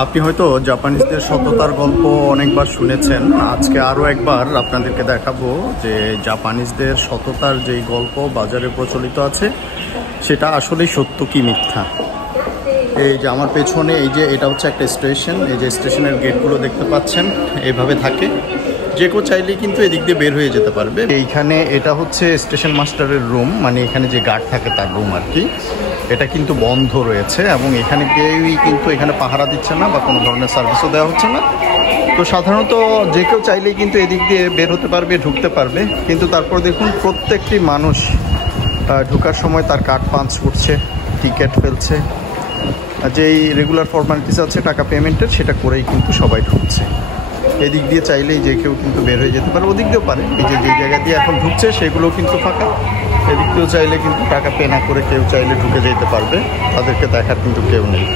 আপনি হয়তো জাপানিজদের সততার গল্প অনেকবার শুনেছেন। আজকে আরও একবার আপনাদেরকে দেখাবো যে জাপানিজদের সততার যেই গল্প বাজারে প্রচলিত আছে সেটা আসলেই সত্য কি মিথ্যা। এই যে আমার পেছনে এই যে এটা হচ্ছে একটা স্টেশন, এই যে স্টেশনের গেটগুলো দেখতে পাচ্ছেন এইভাবে থাকে, যে কেউ চাইলেই কিন্তু এদিক দিয়ে বের হয়ে যেতে পারবে। এইখানে এটা হচ্ছে স্টেশন মাস্টারের রুম, মানে এখানে যে গার্ড থাকে তার রুম আর কি। এটা কিন্তু বন্ধ রয়েছে এবং এখানে কেউই কিন্তু এখানে পাহারা দিচ্ছে না বা কোনো ধরনের সার্ভিসও দেওয়া হচ্ছে না। তো সাধারণত যে কেউ চাইলেই কিন্তু এদিক দিয়ে বের হতে পারবে, ঢুকতে পারবে। কিন্তু তারপর দেখুন প্রত্যেকটি মানুষ ঢোকার সময় তার কার্ড পাঞ্চ করছে, টিকিট ফেলছে, যেই রেগুলার ফর্মালিটিস আছে টাকা পেমেন্টের সেটা করেই কিন্তু সবাই ঢুকছে। এদিক দিয়ে চাইলেই যে কেউ কিন্তু বের হয়ে যেতে পারে, ওদিক দিয়েও পারে। এই যে যে জায়গা দিয়ে এখন ঢুকছে সেগুলো কিন্তু ফাঁকা, এদিক দিয়েও চাইলে কিন্তু টাকা পে না করে কেউ চাইলে ঢুকে যেতে পারবে, তাদেরকে দেখার কিন্তু কেউ নেই।